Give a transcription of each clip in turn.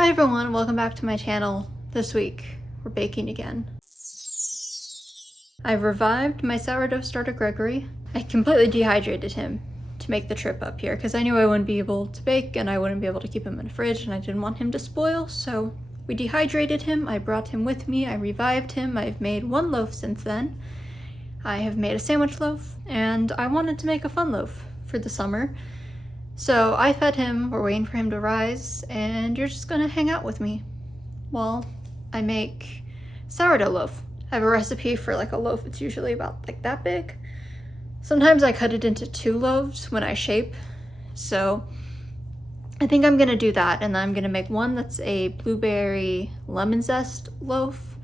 Hi everyone, welcome back to my channel. This week, we're baking again. I've revived my sourdough starter Gregory. I completely dehydrated him to make the trip up here because I knew I wouldn't be able to bake and I wouldn't be able to keep him in the fridge and I didn't want him to spoil, so we dehydrated him, I brought him with me, I revived him, I've made one loaf since then. I have made a sandwich loaf and I wanted to make a fun loaf for the summer. So I fed him, we're waiting for him to rise, and you're just gonna hang out with me while I make sourdough loaf. I have a recipe for like a loaf, it's usually about like that big. Sometimes I cut it into 2 loaves when I shape, so I think I'm gonna do that, and then I'm gonna make one that's a blueberry lemon zest loaf,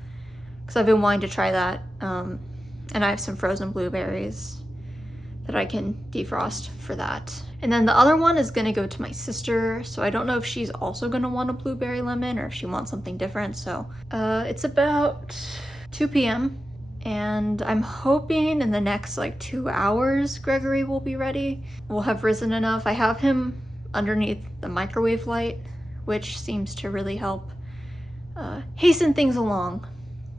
because I've been wanting to try that, and I have some frozen blueberries that I can defrost for that. And then the other one is gonna go to my sister, so I don't know if she's also gonna want a blueberry lemon or if she wants something different. So it's about 2 p.m. and I'm hoping in the next like 2 hours Gregory will be ready. We'll have risen enough. I have him underneath the microwave light, which seems to really help hasten things along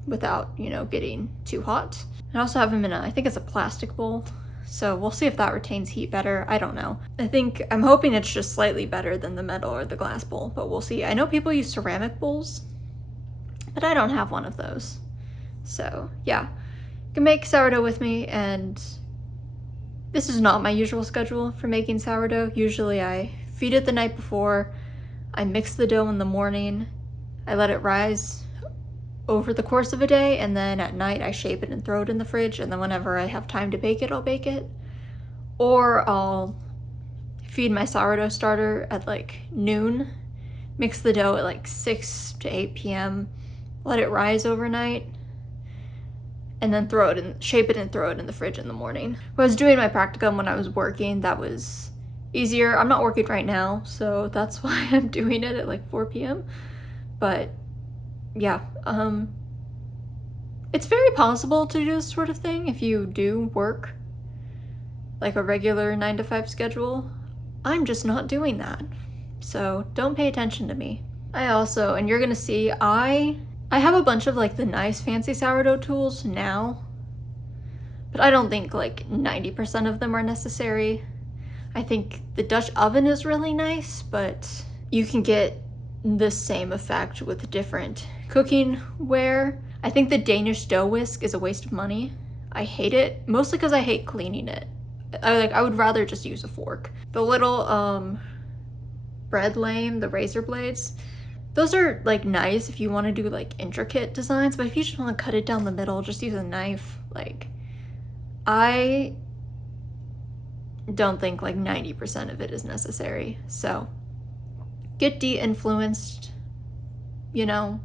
without, you know, getting too hot. I also have him in I think it's a plastic bowl. So we'll see if that retains heat better. I don't know. I'm hoping it's just slightly better than the metal or the glass bowl, but we'll see. I know people use ceramic bowls, but I don't have one of those. So yeah, you can make sourdough with me, and this is not my usual schedule for making sourdough. Usually I feed it the night before, I mix the dough in the morning, I let it rise over the course of a day, and then at night I shape it and throw it in the fridge, and then whenever I have time to bake it, I'll bake it. Or I'll feed my sourdough starter at like noon, mix the dough at like 6 to 8 p.m., let it rise overnight, and then shape it and throw it in the fridge in the morning. When I was doing my practicum when I was working, that was easier. I'm not working right now, so that's why I'm doing it at like 4 p.m. But yeah, it's very possible to do this sort of thing if you do work like a regular 9-to-5 schedule. I'm just not doing that, so don't pay attention to me. I also, and you're gonna see, I have a bunch of like the nice fancy sourdough tools now, but I don't think like 90% of them are necessary. I think the Dutch oven is really nice, but you can get the same effect with different cooking ware. I think the Danish dough whisk is a waste of money. I hate it, mostly because I hate cleaning it. I would rather just use a fork. The little bread lame, the razor blades, those are like nice if you want to do like intricate designs, but if you just want to cut it down the middle, just use a knife. Like, I don't think like 90% of it is necessary. So get de-influenced, you know,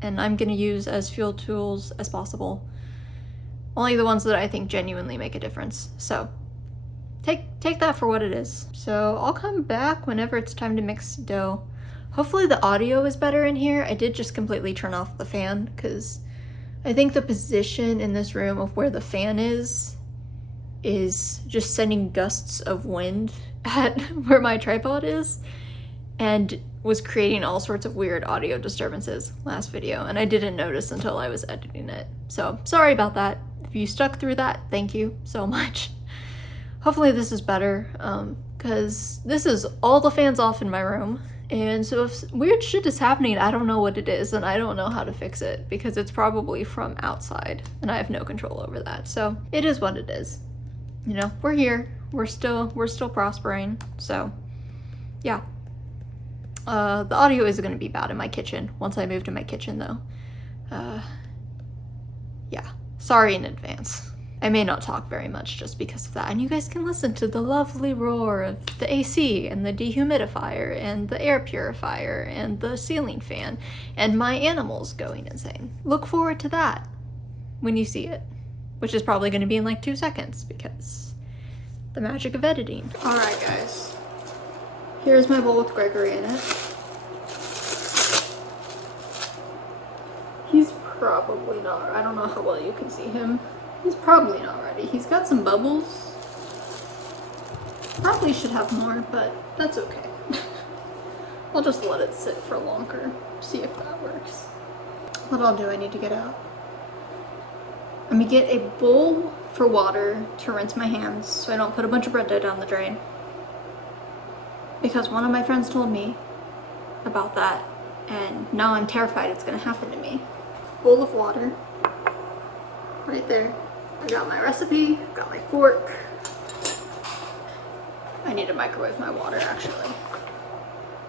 and I'm gonna use as few tools as possible. Only the ones that I think genuinely make a difference. So take that for what it is. So I'll come back whenever it's time to mix dough. Hopefully the audio is better in here. I did just completely turn off the fan because I think the position in this room of where the fan is just sending gusts of wind at where my tripod is, and was creating all sorts of weird audio disturbances last video, and I didn't notice until I was editing it. So sorry about that. If you stuck through that, thank you so much. Hopefully this is better, because this is all the fans off in my room, and so if weird shit is happening, I don't know what it is, and I don't know how to fix it, because it's probably from outside, and I have no control over that. So it is what it is. You know, we're here, we're still prospering, so yeah. The audio is going to be bad in my kitchen once I move to my kitchen though. Yeah, sorry in advance. I may not talk very much just because of that, and you guys can listen to the lovely roar of the AC and the dehumidifier and the air purifier and the ceiling fan and my animals going insane. Look forward to that when you see it, which is probably going to be in like 2 seconds because the magic of editing. All right, guys. Here's my bowl with Gregory in it. He's probably not, I don't know how well you can see him. He's probably not ready. He's got some bubbles. Probably should have more, but that's okay. I'll just let it sit for longer, see if that works. What I'll do, I need to get out. Let me get a bowl for water to rinse my hands so I don't put a bunch of bread dough down the drain. Because one of my friends told me about that, and now I'm terrified it's gonna happen to me. Bowl of water, right there. I got my recipe, got my fork. I need to microwave my water actually.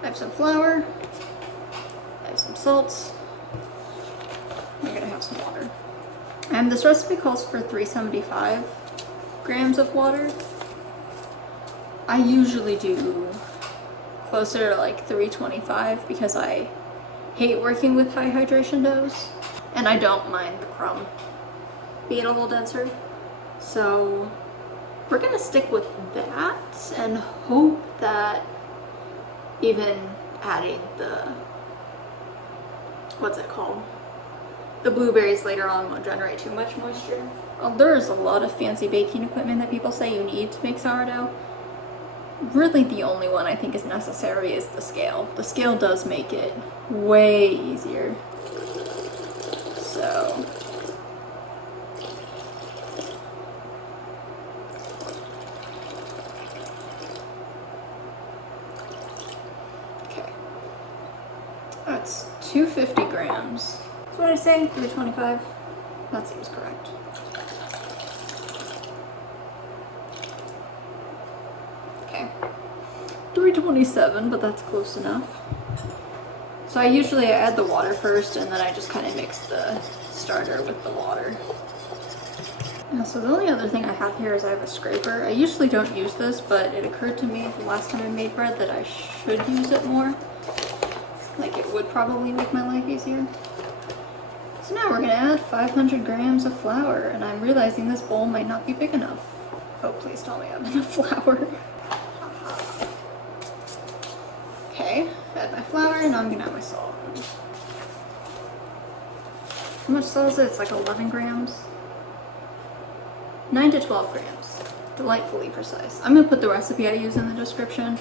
I have some flour, I have some salt, I'm gonna have some water. And this recipe calls for 375 grams of water. I usually do closer to like 325 because I hate working with high hydration doughs and I don't mind the crumb being a little denser. So we're gonna stick with that and hope that even adding the, what's it called? The blueberries later on won't generate too much moisture. There's a lot of fancy baking equipment that people say you need to make sourdough. Really the only one I think is necessary is the scale. The scale does make it way easier. So okay, that's 250 grams. What did I say? 325? That seems correct. Okay. 327, but that's close enough. So I usually add the water first and then I just kind of mix the starter with the water. Yeah, so the only other thing I have here is I have a scraper. I usually don't use this, but it occurred to me the last time I made bread that I should use it more. Like it would probably make my life easier. So now we're gonna add 500 grams of flour, and I'm realizing this bowl might not be big enough. Oh, please tell me I have enough flour. Okay, add my flour, and now I'm gonna add my salt. How much salt is it? It's like 11 grams. 9 to 12 grams. Delightfully precise. I'm gonna put the recipe I use in the description.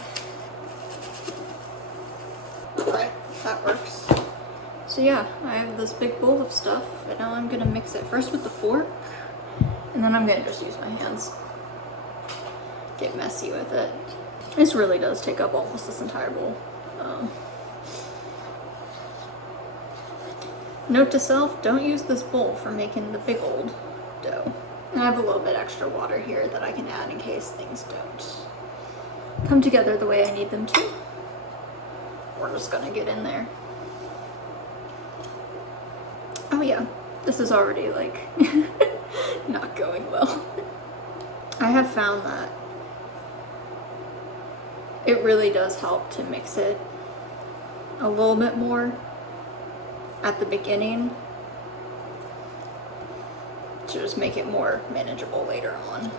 Alright, that works. So yeah, I have this big bowl of stuff, and now I'm gonna mix it first with the fork, and then I'm gonna just use my hands. Get messy with it. This really does take up almost this entire bowl. Note to self, don't use this bowl for making the big old dough. And I have a little bit extra water here that I can add in case things don't come together the way I need them to. We're just gonna get in there. Oh yeah, this is already like not going well. I have found that it really does help to mix it a little bit more at the beginning to just make it more manageable later on.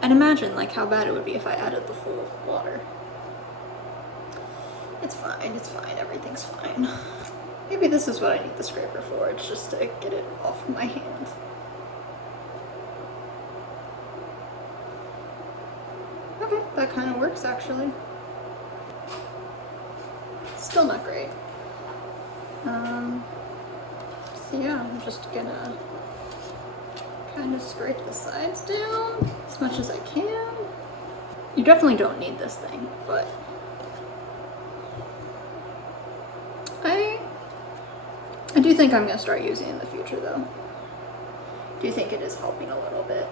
And imagine like how bad it would be if I added the full water. It's fine, everything's fine. Maybe this is what I need the scraper for, it's just to get it off my hand. Okay, that kind of works actually. Still not great. So yeah, I'm just gonna kind of scrape the sides down as much as I can. You definitely don't need this thing, but I do think I'm going to start using it in the future though. Do you think it is helping a little bit?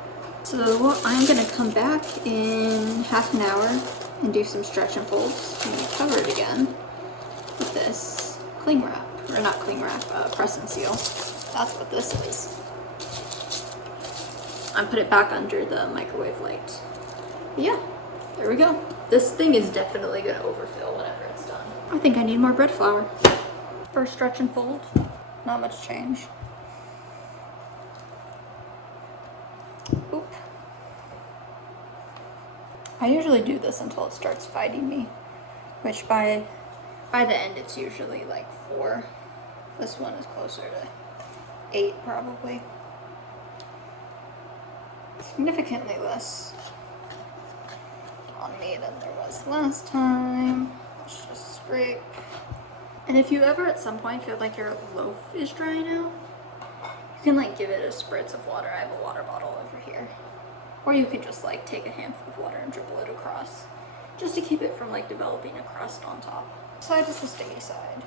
So I'm going to come back in half an hour and do some stretch and folds and cover it again with this cling wrap, or not cling wrap, press and seal. That's what this is. I put it back under the microwave light. But yeah, there we go. This thing is definitely going to overfill whenever it's done. I think I need more bread flour. First stretch and fold, not much change. Oop. I usually do this until it starts fighting me, which by the end it's usually like 4. This one is closer to 8 probably. Significantly less on me than there was last time. Let's just scrape. And if you ever at some point feel like your loaf is drying out, you can like give it a spritz of water. I have a water bottle over here. Or you can just like take a handful of water and dribble it across, just to keep it from like developing a crust on top. Side is the sticky side.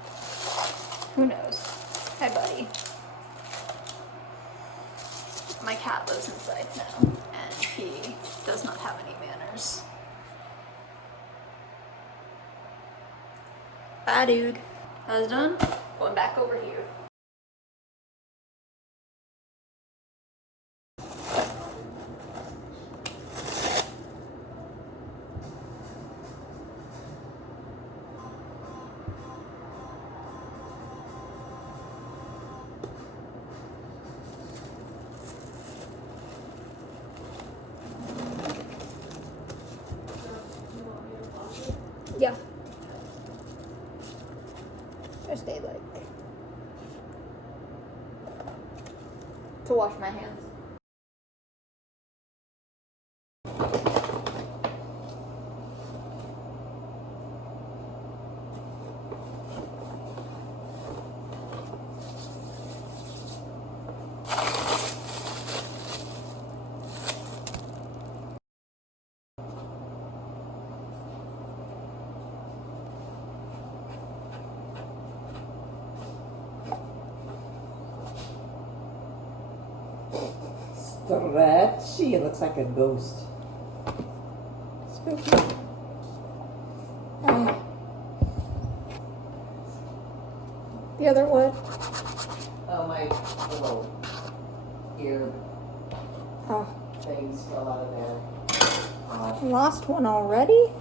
Who knows? Hi, buddy. My cat lives inside now, and he does not have any manners. Bye, dude. That was done. Going back over here. Yeah. Just need like to wash my hands. Stretchy. It looks like a ghost. Spooky. The other wood. Oh, my little ear Oh, things fell out of there. lost one already?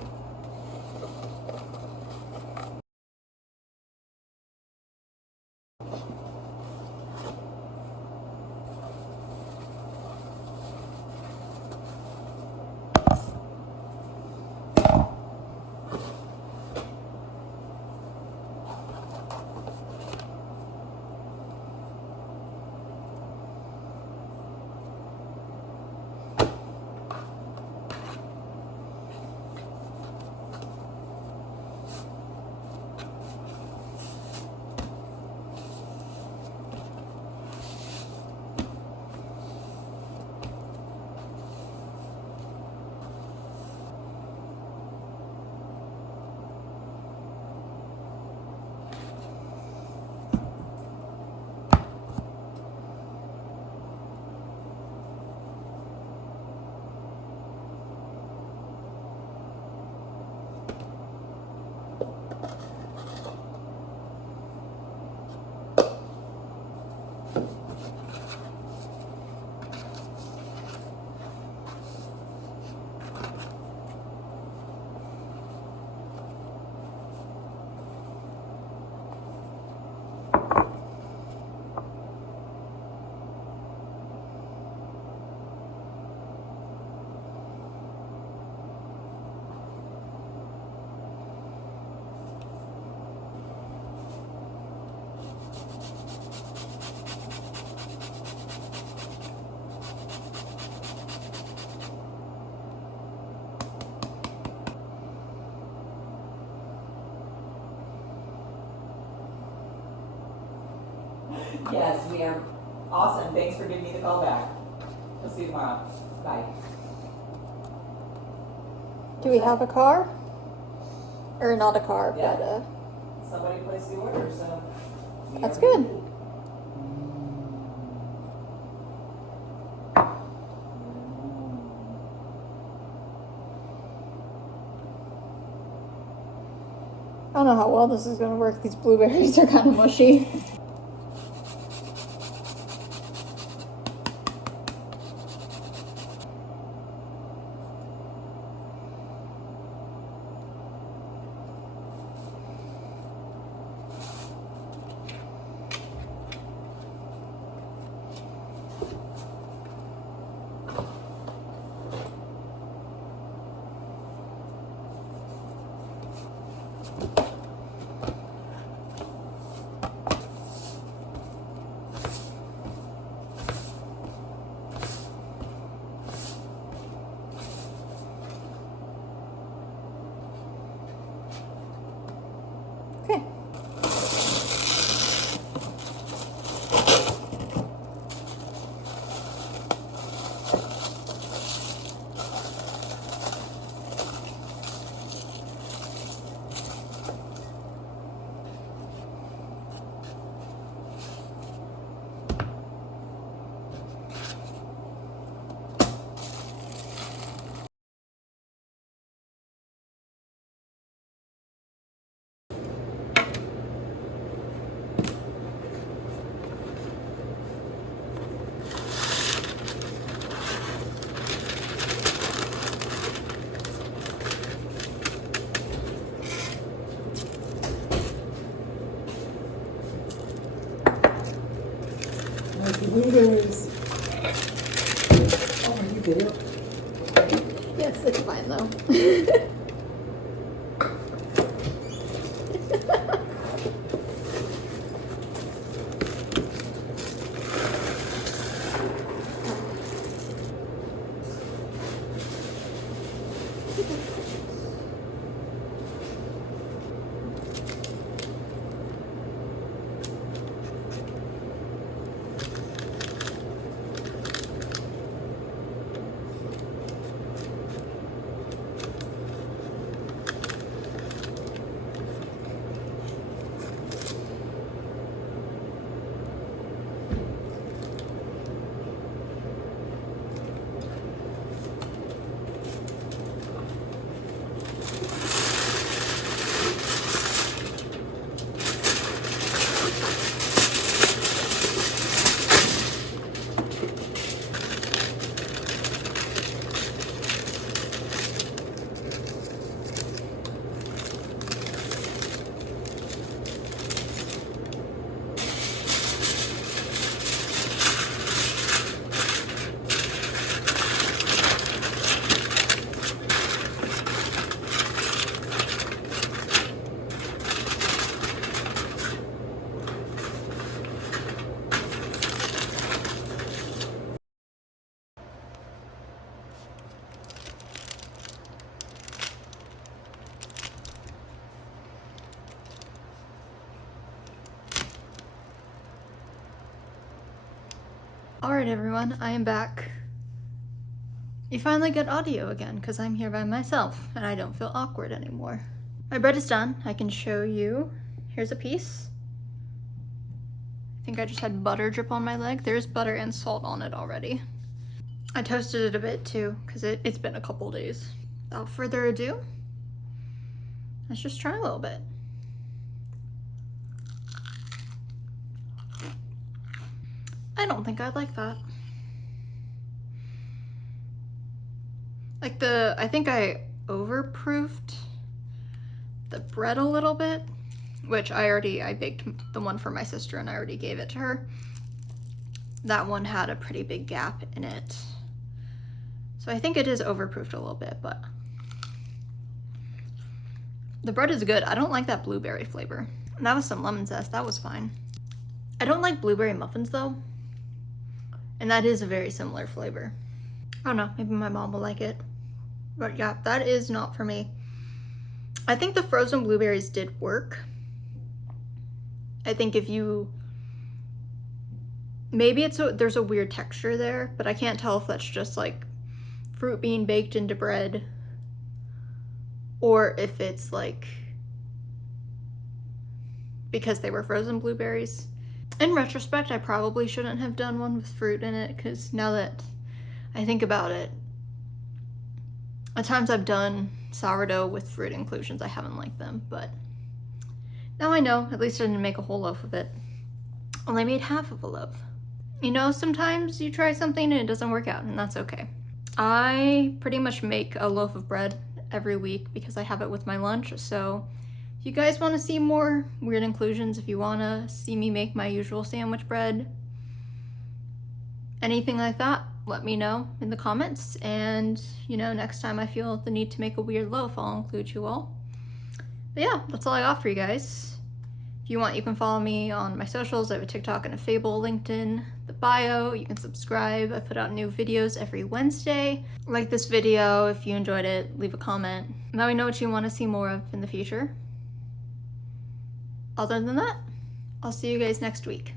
Yes, we are. Awesome. Thanks for giving me the call back. We'll see you tomorrow. Bye. Do we have a car? Or not a car, Yeah. but Somebody placed the order, so. we that's are good. ready. I don't know how well this is gonna work. These blueberries are kind of mushy. Alright everyone, I am back. You finally get audio again because I'm here by myself and I don't feel awkward anymore. My bread is done. I can show you. Here's a piece. I think I just had butter drip on my leg. There's butter and salt on it already. I toasted it a bit too because it's been a couple days. Without further ado, let's just try a little bit. I don't think I like that. Like I think I overproofed the bread a little bit, which I baked the one for my sister and I already gave it to her. That one had a pretty big gap in it. So I think it is overproofed a little bit, but the bread is good. I don't like that blueberry flavor. And that was some lemon zest, that was fine. I don't like blueberry muffins though. And that is a very similar flavor. I don't know, maybe my mom will like it. But yeah, that is not for me. I think the frozen blueberries did work. I think if you, maybe there's a weird texture there, but I can't tell if that's just like fruit being baked into bread or if it's like because they were frozen blueberries. In retrospect, I probably shouldn't have done one with fruit in it because now that I think about it, at times I've done sourdough with fruit inclusions. I haven't liked them, but now I know. At least I didn't make a whole loaf of it. Only made half of a loaf. You know, sometimes you try something and it doesn't work out, and that's okay. I pretty much make a loaf of bread every week because I have it with my lunch, so if you guys want to see more weird inclusions, if you want to see me make my usual sandwich bread, anything like that, let me know in the comments. And, you know, next time I feel the need to make a weird loaf, I'll include you all. But yeah, that's all I got for you guys. If you want, you can follow me on my socials. I have a TikTok and a Fable linked in the bio. You can subscribe. I put out new videos every Wednesday. Like this video if you enjoyed it. Leave a comment. Let me know what you want to see more of in the future. Other than that, I'll see you guys next week.